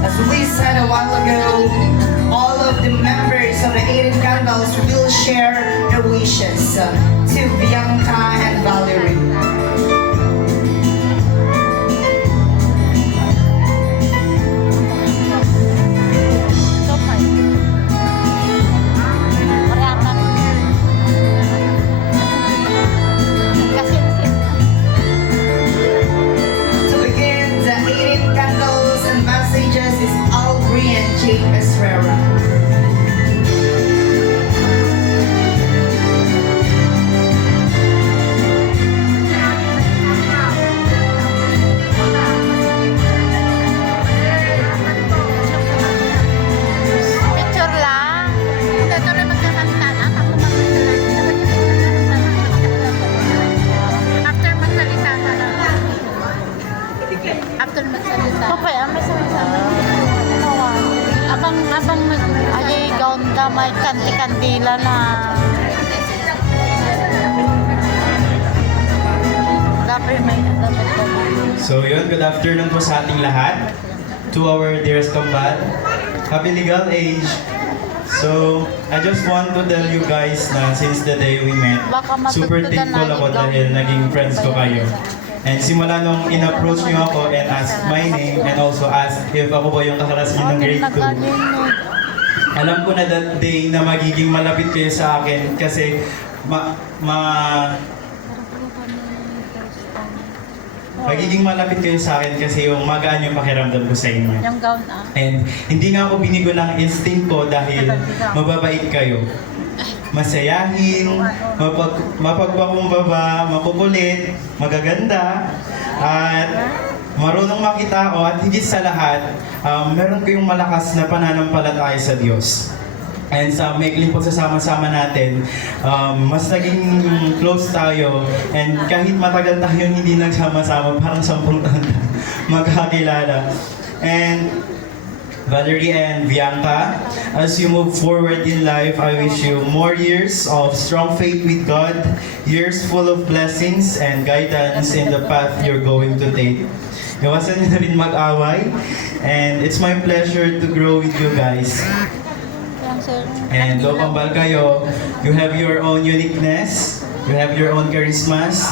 As we said a while ago, all of the members of the 18 Candles will share their wishes to Bianca and Valerie. James Herrera. Picture lang. Hindi, tuloy magkasalita na. Ako magkasalita. After magsalita na lang. After magsalita. Okay, may salita na. Abang ay gaon ka may kanti-kandila na dapat may So yun, good afternoon po sa ating lahat. To our dearest kambal, happy legal age. So, I just want to tell you guys na since the day we met, super thankful ako dahil naging friends ko kayo. And simula nung in-approach niyo ako and asked my name and also asked if ako ba yung kakalasin ng grade 2. Alam ko na that day na magiging malapit kayo sa akin kasi magiging malapit kayo sa akin kasi yung magaan yung pakiramdam ko sa inyo. Yung gown na. And hindi nga ako binigo ng instinct ko dahil mababait kayo. Masayahin, mapagpakumbaba, makukulit, magaganda, at marunong makita ko at higit sa lahat, meron kayong malakas na pananampalataya sa Diyos. And sa maikling pagsasama-sama natin, mas naging close tayo and kahit matagal tayo hindi nagsama-sama, parang 10 taon na magkakilala. And Valerie and Bianca, as you move forward in life, I wish you more years of strong faith with God, years full of blessings and guidance in the path you're going to take. Iwasan niyo na rin mag-away, and it's my pleasure to grow with you guys. And though kambal kayo, you have your own uniqueness, you have your own charismas.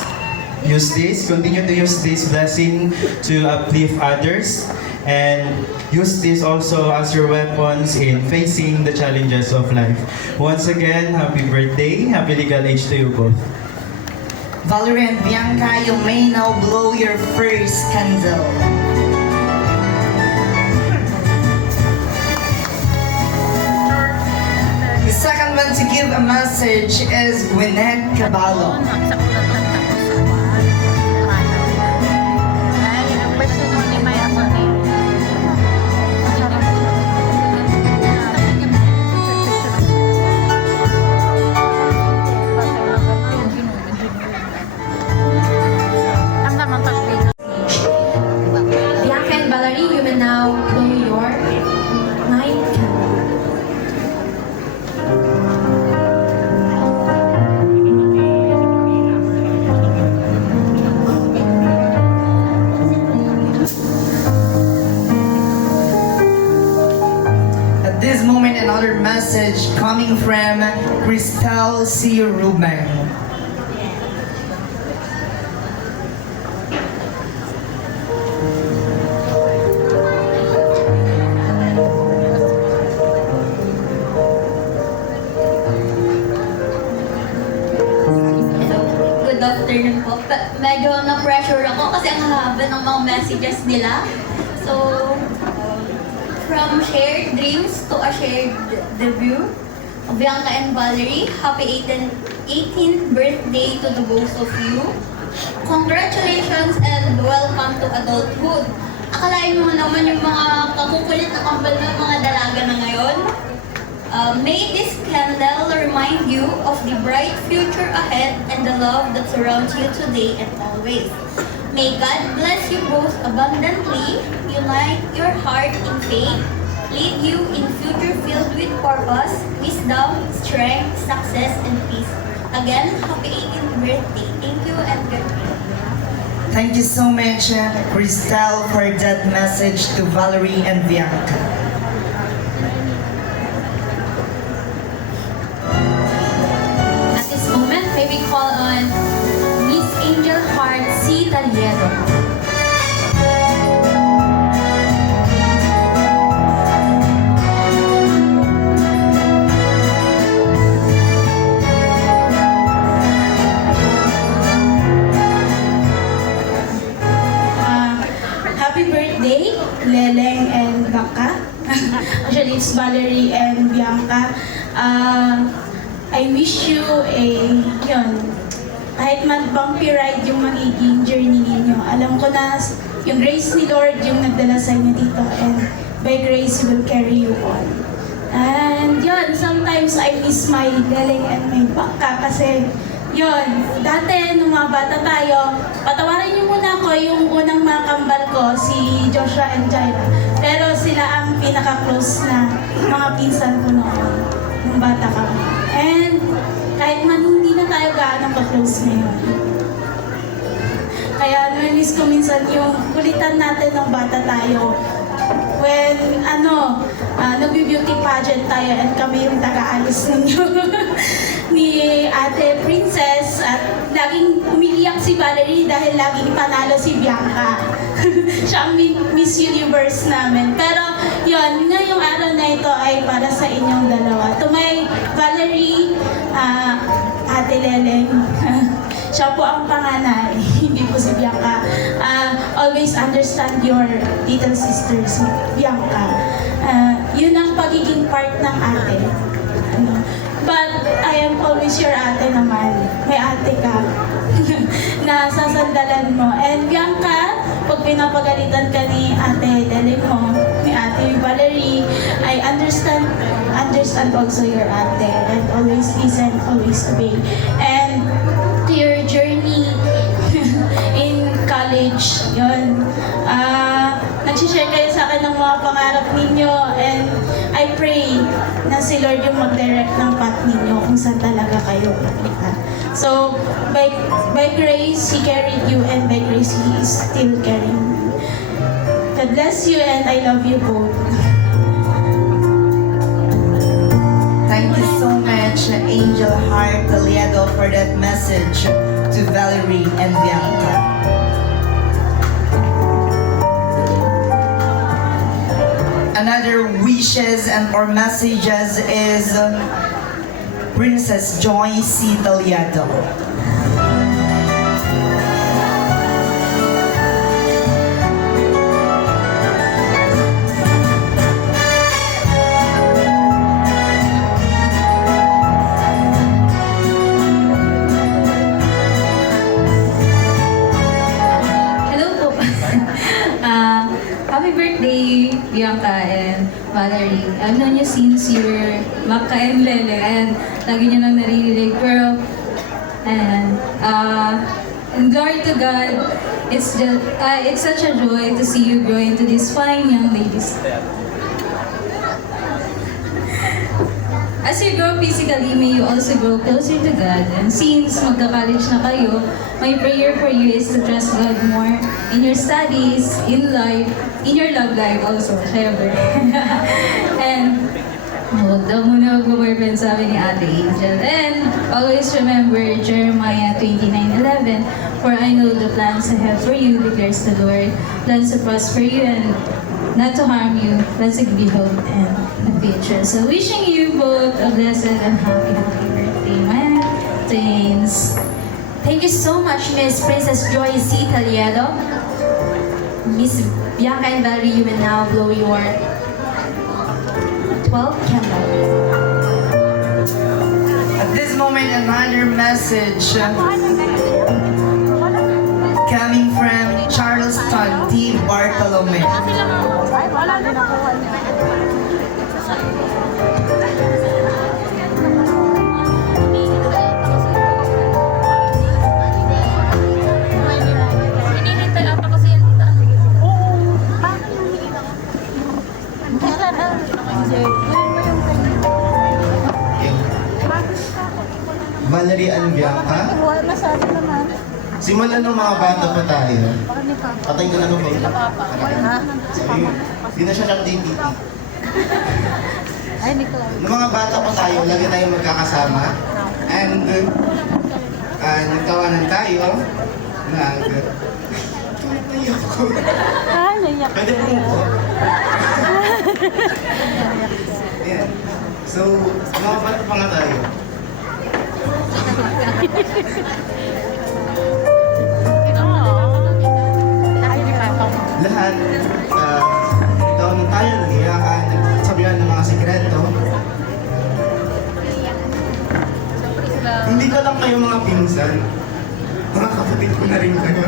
Use this, continue to use this blessing to uplift others, and use this also as your weapons in facing the challenges of life. Once again, happy birthday, happy legal age to you both. Valerie and Bianca, you may now blow your first candle. The second one to give a message is Gwyneth Caballo. Bianca and Valerie, you may now blow your ninth candle. At this moment, another message coming from Cristal C. Ruben. Good afternoon po. Medyo na-pressure ako kasi ang haba ng mga messages nila. So, from shared dreams to a shared debut, Bianca and Valerie, happy 18th birthday to the both of you. Congratulations and welcome to adulthood. Akalain mo naman yung mga kakukulit na kambal ng mga dalaga na ngayon. May this candle remind you of the bright future ahead and the love that surrounds you today and always. May God bless you both abundantly, unite your heart in faith, lead you in future filled purpose, wisdom, strength, success, and peace. Again, happy 18th birthday. Thank you and good night. Thank you so much, Cristel, for that message to Valerie and Bianca. At this moment, may we call on Miss Angel Heart C. Taliedo. Happy birthday, Leleng and Baka. Actually, it's Valerie and Bianca. I wish you yun, kahit man bumpy ride yung magiging journey ninyo, alam ko na yung grace ni Lord yung nagdala sa inyo dito, and by grace will carry you on. And yun, sometimes I miss my Leleng and my Baka kasi yun, dati nung mga bata tayo, patawarin niyo muna ako yung unang mga kambal ko, si Joshua and Jaira. Pero sila ang pinaka-close na mga pinsan ko noon, nung bata kami. And kahit man hindi na tayo gaano ka-close ngayon. Kaya namiss ko minsan yung kulitan natin ng bata tayo. When, nag-beauty pageant tayo and kami yung taga-ayos ninyo ni Ate Princess, at laging umiiyak si Valerie dahil laging panalo si Bianca. Siya ang Miss Universe namin. Pero yun, ngayong araw na ito ay para sa inyong dalawa. To my Valerie, Ate Leleng, siya po ang panganay, hindi po si Bianca. Always understand your little sister, si Bianca. Yun ang pagiging part ng ate. But I am always your ate naman. May ate ka na sasandalan mo. And Bianca, pag pinapagalitan ka ni Ate Leleng mo, ni Ate Valerie, I understand also your ate, and always listen, always obey. And to your journey in college, yun. Nagsishare kayo sa akin ng mga pangarap ninyo, and I pray na si Lord yung mag-direct ng path ninyo kung saan talaga kayo pupunta. So, by grace, He carried you, and by grace, He is still carrying you. God bless you, and I love you both. Thank you so much, Angel Heart Taliedo, for that message to Valerie and Bianca. Another wishes and or messages is Princess Joy C. Taliedo. Happy birthday, Bianca and Valerie. I've known you since you were Maka and Lele, and lagi niyo nang naririnig. Pero, and glory to God, it's such a joy to see you grow into these fine young ladies. As you grow physically, may you also grow closer to God. And since magka-college na kayo, my prayer for you is to trust God more in your studies, in life, in your love life also, syempre. And huwag daw muna mag-boyfriend, sabi ni Ate Angel. And always remember Jeremiah 29:11, for I know the plans I have for you, declares the Lord, plans to prosper you and not to harm you, plans to give you hope and a future. So wishing you both a blessed and happy birthday, my twins. Thank you so much, Miss Princess Joy C. Taliedo. Miss Bianca and Valerie, you will now blow your 12 candle. At this moment, another message coming from Charleston D. Bartolome. Valerie Ann Bianca. Simulan ng mga bata pa tayo. Patay ko na nung phone. Hindi na siya ng DPT. Nung mga bata pa tayo, lagi tayo magkakasama. And nagtawanan tayo. Naiyak ko. Pwede po po. Yan. So, mga bata pa nga tayo. Lahat, taon tayo, nag-iyakan, nagsabihan ng mga sikreto. Hindi ko lang kayo mga pinsan. Mga kapatid ko na rin kayo.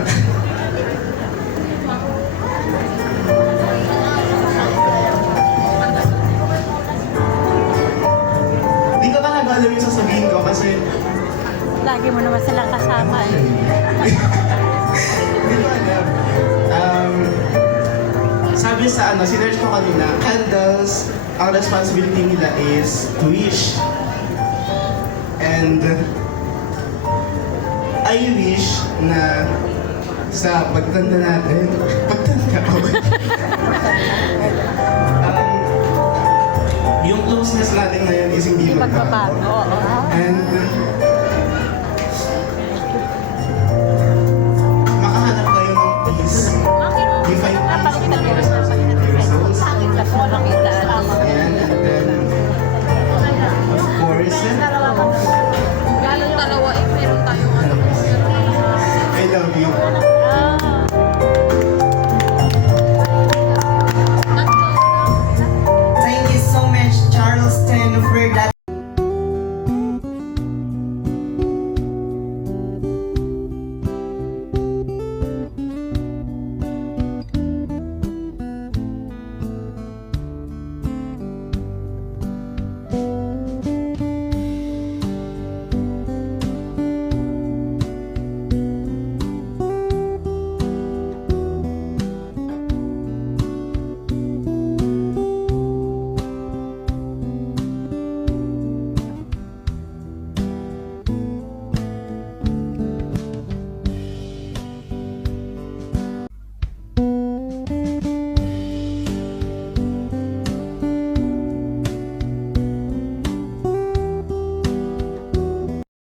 Hindi ko talaga alam yung sasabihin ko kasi Lagi mo naman silang kasama eh. hindi ko alam. Sabi sa sinerge ko kanina, candles, ang responsibility nila is to wish. And I wish na sa pagtanda natin, yung closeness natin ngayon is hindi magbabago. And